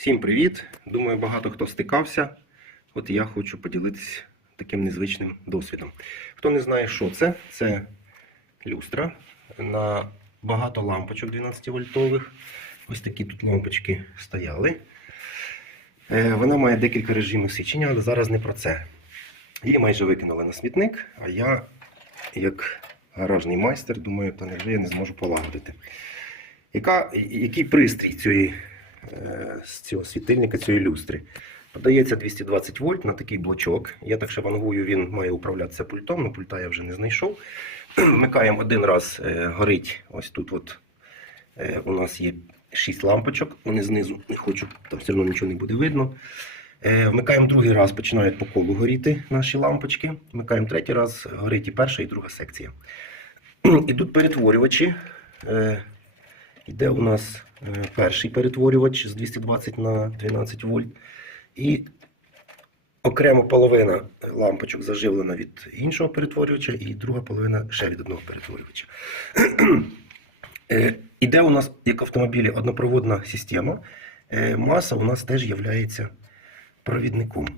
Всім привіт! Думаю, багато хто стикався. От я хочу поділитися таким незвичним досвідом. Хто не знає, що це, це люстра на багато лампочок 12 вольтових. Ось такі тут лампочки стояли. Е, Вона має декілька режимів свічення, але зараз не про це. Її майже викинули на смітник, а я, як гаражний майстер, думаю, та невже я не зможу полагодити. Яка, який пристрій цієї, з цього світильника, цієї люстри? Подається 220 вольт на такий блочок. Я так шавангую, він має управлятися пультом, але пульта я вже не знайшов. Вмикаємо один раз, е, горить ось тут. От, е, у нас є 6 лампочок, вони знизу не хочу, там все одно нічого не буде видно. Е, Вмикаємо другий раз, починають по колу горіти наші лампочки. Вмикаємо третій раз, горить і перша, і друга секція. І тут перетворювачі. Е, Йде у нас е, перший перетворювач з 220 на 12 вольт. І окремо половина лампочок заживлена від іншого перетворювача, і друга половина ще від одного перетворювача. Е, Іде у нас, як автомобілі, однопроводна система. Е, Маса у нас теж є провідником.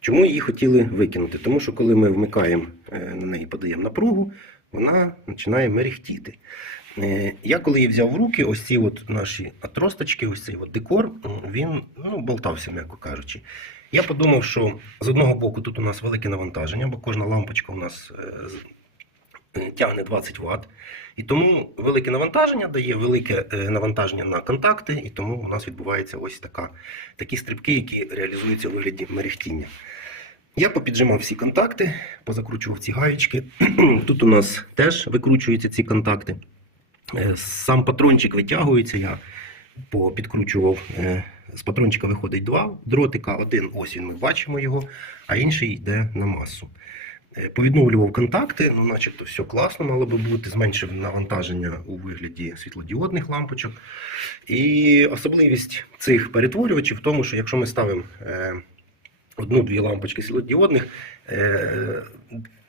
Чому її хотіли викинути? Тому що коли ми вмикаємо е, на неї, подаємо напругу, вона починає мерехтіти. Е, Я коли її взяв в руки, ось ці от наші отросточки, ось цей от декор, він ну, болтався, м'яко кажучи. Я подумав, що з одного боку тут у нас велике навантаження, бо кожна лампочка у нас е, е, тягне 20 Вт. І тому велике навантаження дає велике навантаження на контакти, і тому у нас відбувається ось така, такі стрибки, які реалізуються у вигляді мерехтіння. Я попіджимав всі контакти, позакручував ці гаєчки. Тут у нас теж викручуються ці контакти. Е, Сам патрончик витягується, я попідкручував. е, З патрончика виходить два дротика, один ось він, ми бачимо його, а інший йде на масу. Е, Повідновлював контакти, ну, начебто все класно мало би бути, зменшив навантаження у вигляді світлодіодних лампочок. І особливість цих перетворювачів в тому, що якщо ми ставимо одну-дві лампочки світлодіодних,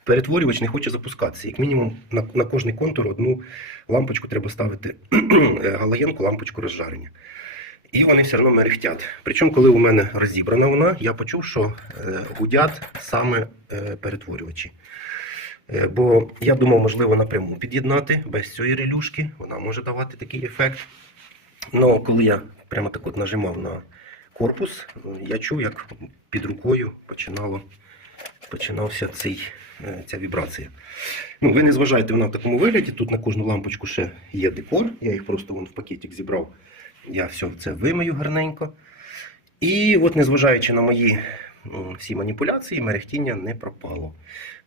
перетворювач не хоче запускатися. Як мінімум на, на кожний контур одну лампочку треба ставити галогенку, лампочку розжарення. І вони все одно мерехтять. Причому, коли у мене розібрана вона, я почув, що е, гудять саме е, перетворювачі. Е, бо я думав, можливо, напряму під'єднати без цієї релюшки, вона може давати такий ефект. Ну, коли я прямо так от нажимав на корпус, я чув, як під рукою починало, починався цей, е, ця вібрація. Ну, ви не зважайте, вона в такому вигляді. Тут на кожну лампочку ще є декор. Я їх просто вон в пакетик зібрав. Я все це вимию гарненько. І от, незважаючи на мої всі маніпуляції, мерехтіння не пропало.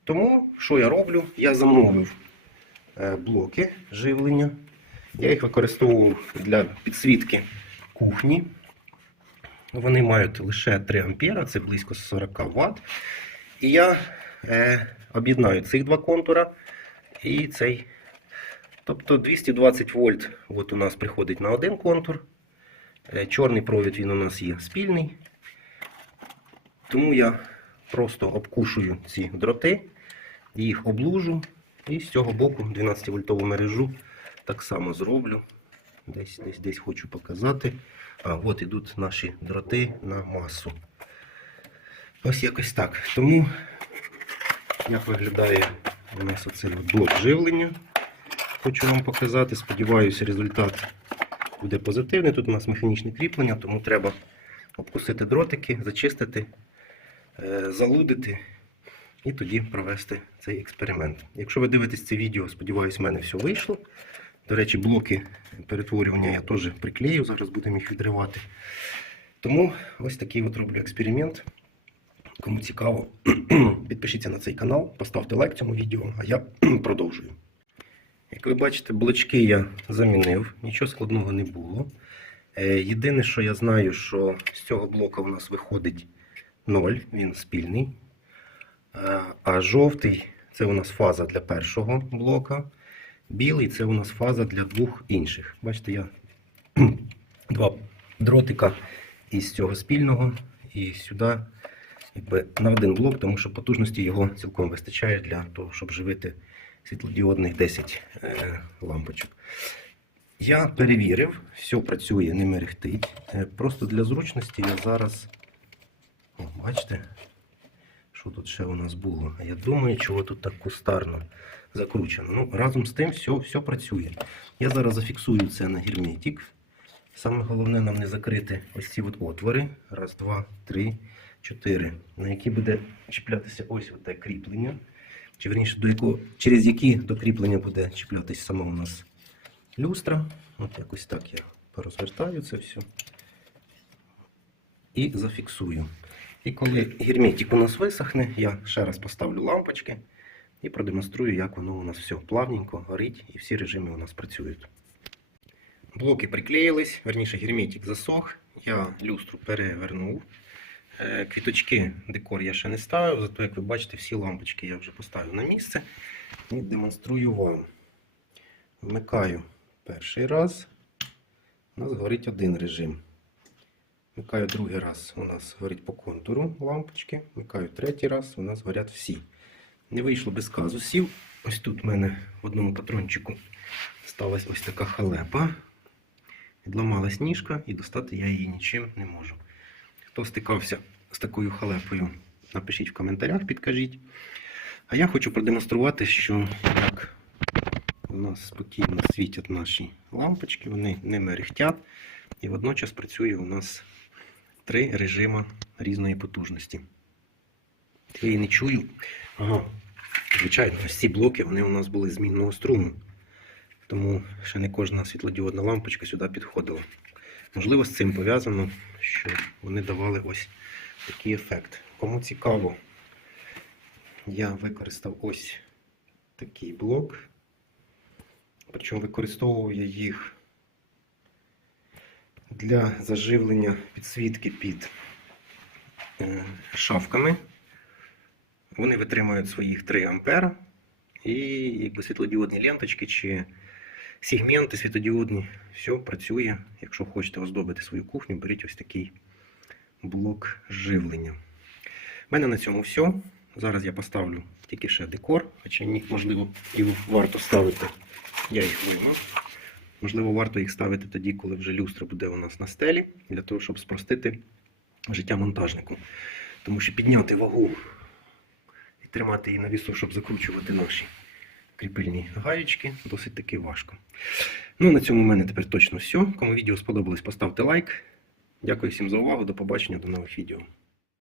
Тому що я роблю? Я замовив е, блоки живлення. Я їх використовував для підсвітки кухні. Вони мають лише 3 ампера, це близько 40 Вт. І я е, об'єднаю цих два контура і цей. Тобто 220 вольт от у нас приходить на один контур. Е, Чорний провід він у нас є спільний. Тому я просто обкушую ці дроти, їх облужу і з цього боку 12 вольтову мережу так само зроблю. Десь, десь, десь хочу показати. А, от ідуть наші дроти на масу. Ось якось так. Тому як виглядає у нас оцей от блок живлення. Хочу вам показати. Сподіваюся, результат буде позитивний. Тут у нас механічне кріплення, тому треба обкусити дротики, зачистити, е, залудити і тоді провести цей експеримент. Якщо ви дивитесь це відео, сподіваюся, в мене все вийшло. До речі, блоки перетворювання я теж приклею, зараз будемо їх відривати. Тому ось такий от роблю експеримент. Кому цікаво, підпишіться на цей канал, поставте лайк цьому відео, а я продовжую. Як ви бачите, блочки я замінив, нічого складного не було. Е, Єдине, що я знаю, що з цього блока у нас виходить 0, він спільний. Е, А жовтий це у нас фаза для першого блока. Білий це у нас фаза для двох інших. Бачите, я два дротика із цього спільного і сюди якби, на один блок, тому що потужності його цілком вистачає для того, щоб живити світлодіодних 10 е, лампочок. Я перевірив, все працює, не мерехтить. Е, Просто для зручності я зараз. О, бачите, що тут ще у нас було. Я думаю, чого тут так кустарно закручено. Ну, разом з тим, все, все працює. Я зараз зафіксую це на герметик. Саме головне нам не закрити ось ці от отвори. Раз, два, три, чотири. На які буде чіплятися ось те кріплення. Чи верніше, до якого, через які до кріплення буде чіплятися сама у нас люстра. От якось так я порозвертаю це все. І зафіксую. І коли герметик у нас висохне, я ще раз поставлю лампочки і продемонструю, як воно у нас все плавненько горить і всі режими у нас працюють. Блоки приклеїлись, верніше герметик засох. Я люстру перевернув. Е, Квіточки, декор я ще не ставив, зато, як ви бачите, всі лампочки я вже поставив на місце і демонструю вам. Вмикаю перший раз. У нас горить один режим. Вмикаю другий раз, у нас горить по контуру лампочки. Вмикаю третій раз, у нас горять всі. Не вийшло без казусів. Ось тут в мене в одному патрончику сталася ось така халепа. Відламалась ніжка і достати я її нічим не можу. Хто стикався з такою халепою, напишіть в коментарях, підкажіть. А я хочу продемонструвати, що як у нас спокійно світять наші лампочки, вони не мерехтять. І водночас працює у нас три режима різної потужності. Я її не чую. Ага. Звичайно, ці блоки вони у нас були змінного струму. Тому ще не кожна світлодіодна лампочка сюди підходила. Можливо, з цим пов'язано, що вони давали ось такий ефект. Кому цікаво, я використав ось такий блок. Причому використовував я їх для заживлення підсвітки під е, шафками. Вони витримують своїх 3 ампера. І якби світлодіодні ленточки чи сегменти світлодіодні, все працює. Якщо хочете оздобити свою кухню, беріть ось такий блок живлення. У мене на цьому все. Зараз я поставлю тільки ще декор, хоча ні, можливо, і варто ставити. Я їх виймав. Можливо, варто їх ставити тоді, коли вже люстра буде у нас на стелі, для того, щоб спростити життя монтажнику. Тому що підняти вагу і тримати її на вісу, щоб закручувати наші кріпильні гаєчки, досить таки важко. Ну, на цьому в мене тепер точно все. Кому відео сподобалось, поставте лайк. Дякую всім за увагу. До побачення, до нових відео.